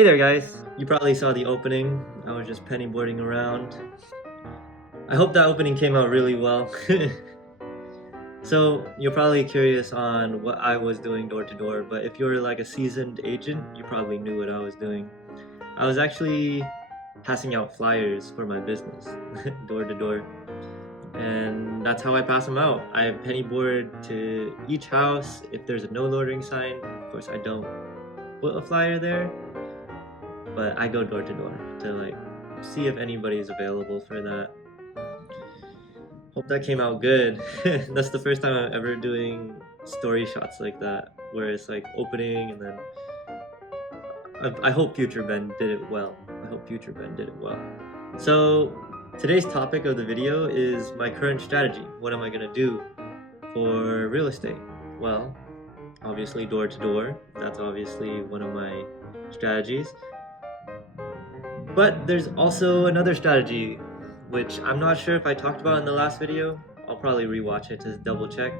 Hey there guys, you probably saw the opening. I was just pennyboarding around. I hope that opening came out really well. So you're probably curious on what I was doing door to door, but if you're like a seasoned agent, you probably knew what I was doing. I was actually passing out flyers for my business, door to door. And that's how I pass them out. I pennyboard to each house. If there's a no loitering sign, of course I don't put a flyer there, but I go door to door to like see if anybody's available for that. Hope that came out good. That's the first time I'm ever doing story shots like that, where it's like opening and then I hope Future Ben did it well. I hope Future Ben did it well. So today's topic of the video is my current strategy. What am I gonna do for real estate? Well, obviously door to door. That's obviously one of my strategies. But there's also another strategy, which I'm not sure if I talked about in the last video. I'll probably rewatch it to double check.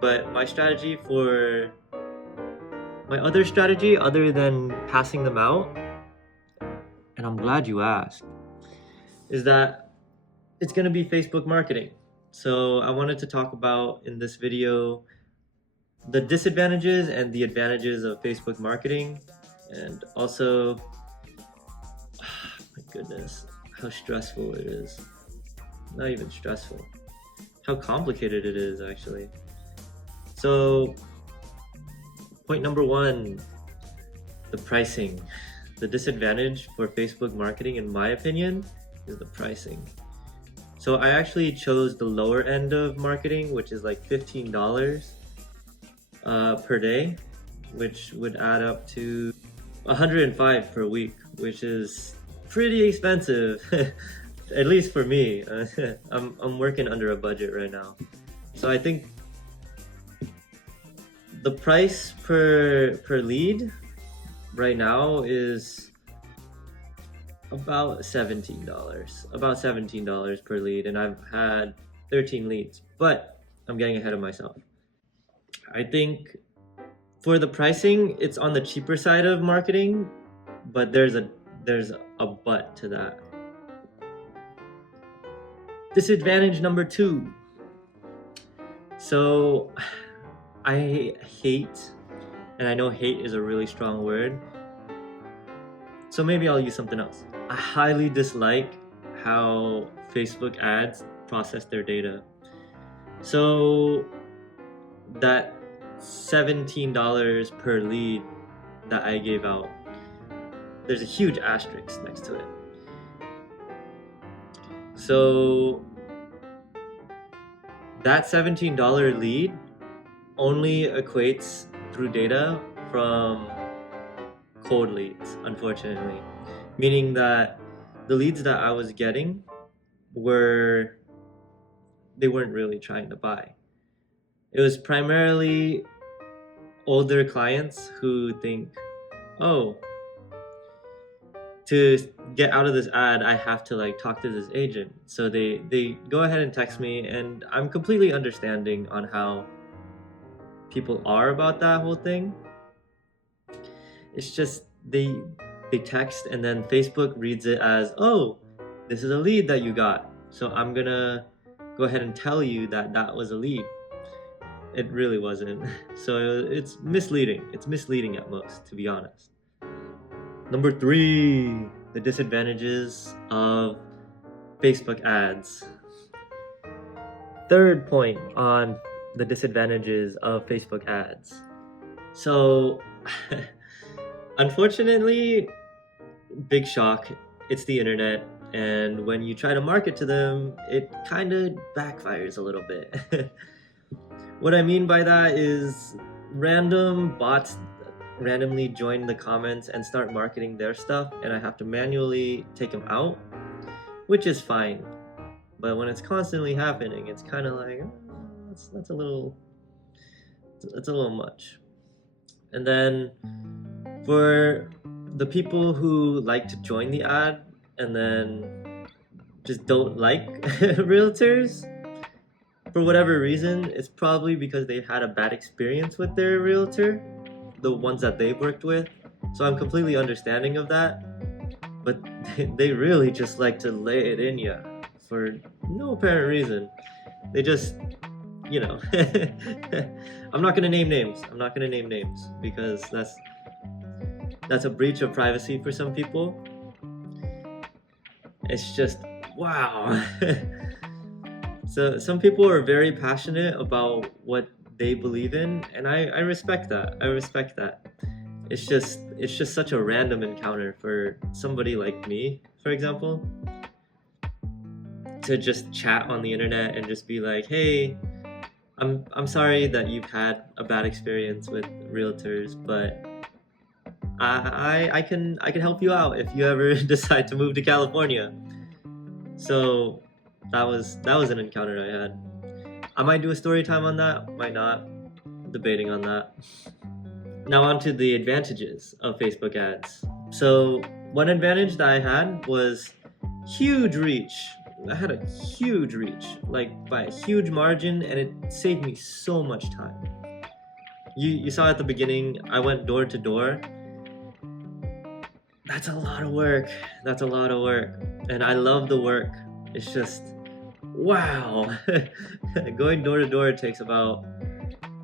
But my other strategy other than passing them out, and I'm glad you asked, is that it's gonna be Facebook marketing. So I wanted to talk about in this video the disadvantages and the advantages of Facebook marketing, and also my goodness, how stressful it is. Not even stressful. How complicated it is, actually. So, point number one, the pricing. The disadvantage for Facebook marketing, in my opinion, is the pricing. So I actually chose the lower end of marketing, which is like $15 per day, which would add up to $105 per week, which is pretty expensive, at least for me. I'm working under a budget right now. So I think the price per lead right now is about $17 per lead, and I've had 13 leads, but I'm getting ahead of myself. I think for the pricing, it's on the cheaper side of marketing, but there's a but to that. Disadvantage number two. So I hate, and I know hate is a really strong word, so maybe I'll use something else. I highly dislike how Facebook ads process their data. So that $17 per lead that I gave out, there's a huge asterisk next to it. So that $17 lead only equates through data from cold leads, unfortunately. Meaning that the leads that I was getting they weren't really trying to buy. It was primarily older clients who think, oh, to get out of this ad, I have to like talk to this agent. So they go ahead and text me, and I'm completely understanding on how people are about that whole thing. It's just they text, and then Facebook reads it as, oh, this is a lead that you got, so I'm gonna go ahead and tell you that that was a lead. It really wasn't. So it's misleading. It's misleading at most, to be honest. Number three, the disadvantages of Facebook ads. Third point on the disadvantages of Facebook ads. So, unfortunately, big shock, it's the internet, and when you try to market to them, it kind of backfires a little bit. What I mean by that is random bots randomly join the comments and start marketing their stuff, and I have to manually take them out, which is fine. But when it's constantly happening, it's kind of like, that's a little much. And then for the people who like to join the ad and then just don't like realtors, for whatever reason, it's probably because they've had a bad experience with their realtor, the ones that they've worked with. So I'm completely understanding of that, but they really just like to lay it in you for no apparent reason. They just, you know, I'm not gonna name names. I'm not gonna name names because that's a breach of privacy for some people. It's just, wow. So some people are very passionate about what they believe in, and I respect that. I respect that. It's just such a random encounter for somebody like me, for example, to just chat on the internet and just be like, hey, I'm sorry that you've had a bad experience with realtors, but I can help you out if you ever decide to move to California. So that was an encounter I had. I might do a story time on that, might not. Debating on that. Now on to the advantages of Facebook ads. So one advantage that I had was huge reach. I had a huge reach, like by a huge margin, and it saved me so much time. You saw at the beginning, I went door to door. That's a lot of work. That's a lot of work. And I love the work. It's just, wow. Going door to door takes about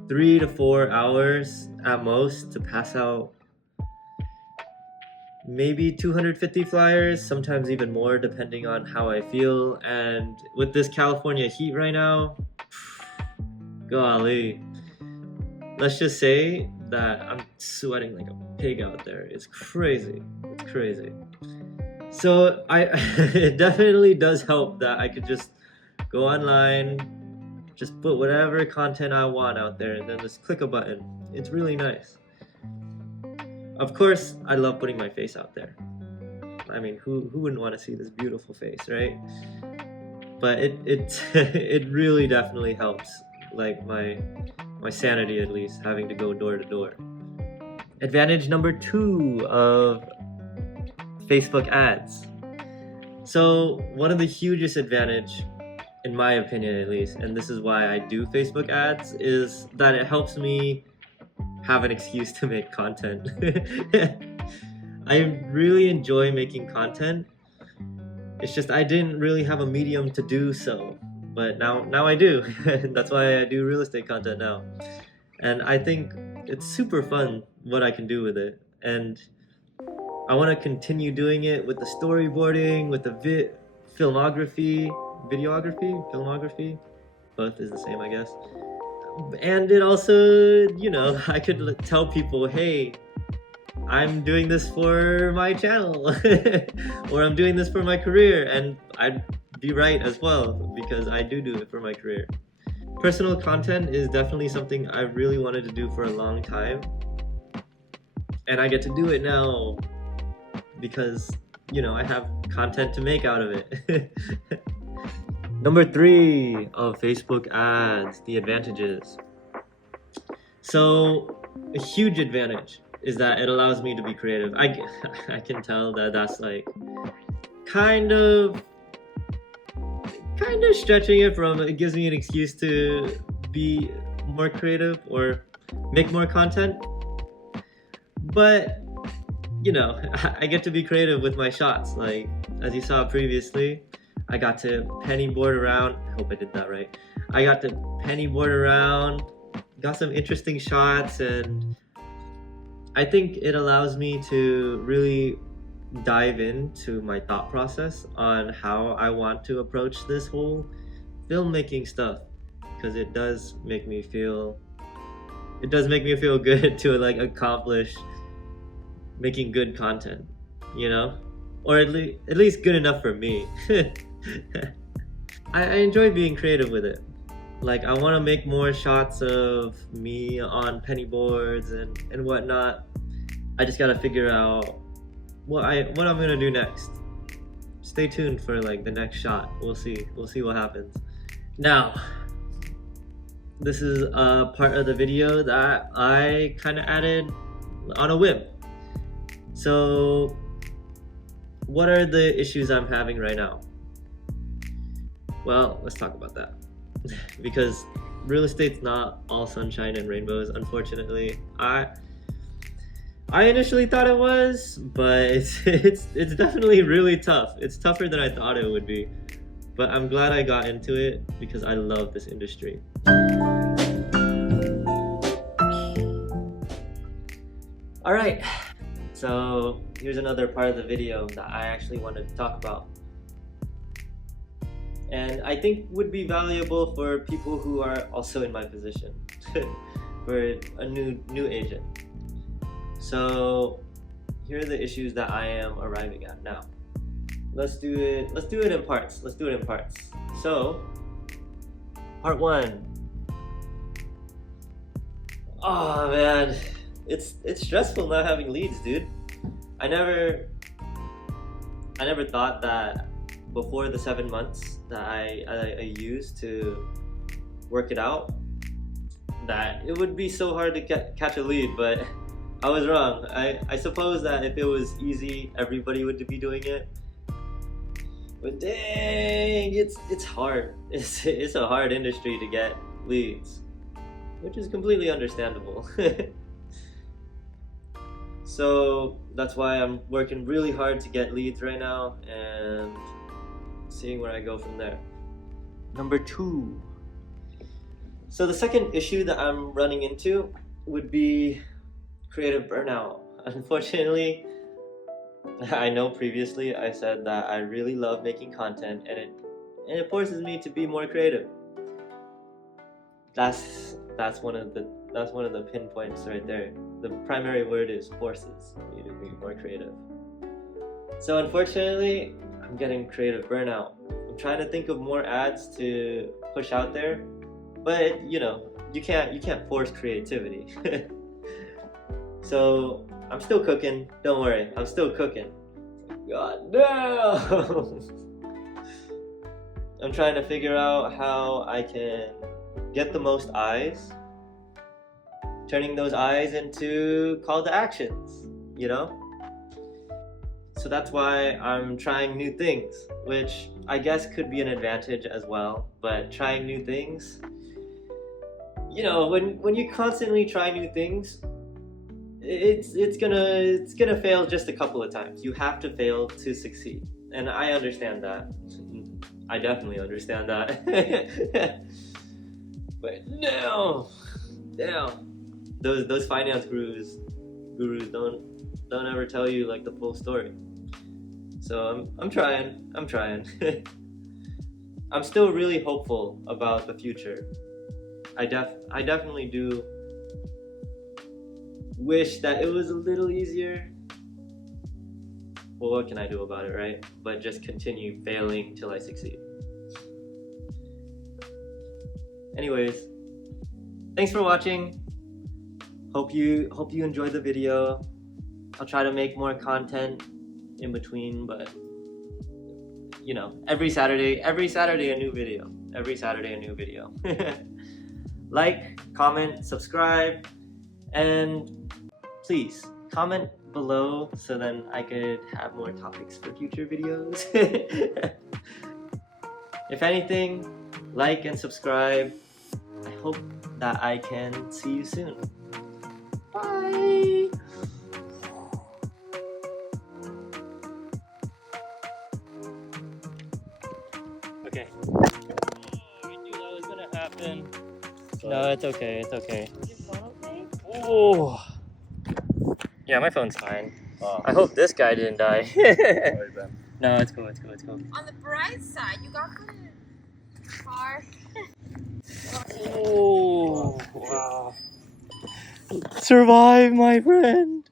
3 to 4 hours at most to pass out maybe 250 flyers, sometimes even more depending on how I feel. And with this California heat right now, golly, let's just say that I'm sweating like a pig out there. It's crazy. It's crazy. So it definitely does help that I could just go online, just put whatever content I want out there, and then just click a button. It's really nice. Of course, I love putting my face out there. I mean, who wouldn't want to see this beautiful face, right? But it really definitely helps, like my sanity at least, having to go door to door. Advantage number 2 of Facebook ads. So one of the hugest advantage, in my opinion at least, and this is why I do Facebook ads, is that it helps me have an excuse to make content. I really enjoy making content. It's just I didn't really have a medium to do so, but now I do. That's why I do real estate content now. And I think it's super fun what I can do with it. And I want to continue doing it with the storyboarding, with the videography, both is the same, I guess. And it also, I could tell people, hey, I'm doing this for my channel, or I'm doing this for my career, and I'd be right as well, because I do it for my career. Personal content is definitely something I really wanted to do for a long time, and I get to do it now, because, I have content to make out of it. Number 3 of Facebook ads, the advantages. So a huge advantage is that it allows me to be creative. I can tell that that's like kind of stretching it from, it gives me an excuse to be more creative or make more content. But, I get to be creative with my shots. Like, as you saw previously, I got to penny board around. I hope I did that right. I got to penny board around, got some interesting shots, and I think it allows me to really dive into my thought process on how I want to approach this whole filmmaking stuff, because it does make me feel good to like accomplish making good content, or at least good enough for me. I enjoy being creative with it. Like, I want to make more shots of me on penny boards and whatnot. I just gotta figure out what I'm gonna do next. Stay tuned for like the next shot. We'll see what happens. Now, this is a part of the video that I kind of added on a whim. So, what are the issues I'm having right now? Well, let's talk about that. Because real estate's not all sunshine and rainbows, unfortunately. I initially thought it was, but it's definitely really tough. It's tougher than I thought it would be. But I'm glad I got into it because I love this industry. All right, so here's another part of the video that I actually wanted to talk about. And I think would be valuable for people who are also in my position, for a new agent. So here are the issues that I am arriving at now. Let's do it in parts. So, part 1. Oh man, it's stressful not having leads, dude. I never thought that before the 7 months that I used to work it out, that it would be so hard to catch a lead, but I was wrong. I suppose that if it was easy, everybody would be doing it. But dang, it's hard. It's a hard industry to get leads, which is completely understandable. So that's why I'm working really hard to get leads right now and seeing where I go from there. Number 2. So the second issue that I'm running into would be creative burnout. Unfortunately, I know previously I said that I really love making content, and it forces me to be more creative. That's one of the pinpoints right there. The primary word is forces me to be more creative. So unfortunately, I'm getting creative burnout. I'm trying to think of more ads to push out there, but you can't force creativity. So I'm still cooking. Don't worry, I'm still cooking. God damn! I'm trying to figure out how I can get the most eyes, turning those eyes into call to actions, So that's why I'm trying new things, which I guess could be an advantage as well. But trying new things, when you constantly try new things, it's gonna fail just a couple of times. You have to fail to succeed, and I understand that. I definitely understand that. But no, those finance gurus don't ever tell you like the full story. So I'm trying. I'm still really hopeful about the future. I definitely do wish that it was a little easier. Well, what can I do about it, right? But just continue failing till I succeed. Anyways, thanks for watching. Hope you enjoyed the video. I'll try to make more content in between, but every Saturday a new video. Like, comment, subscribe, and please comment below so then I could have more topics for future videos. If anything, like and subscribe. I hope that I can see you soon. Bye! Okay. Oh, we knew that was gonna happen. No, it's okay. Is your phone okay? Oh. Yeah, my phone's fine. Oh. I hope this guy didn't die. Sorry, Ben. No, it's cool. On the bright side, you got the car. Oh, wow. Survive, my friend.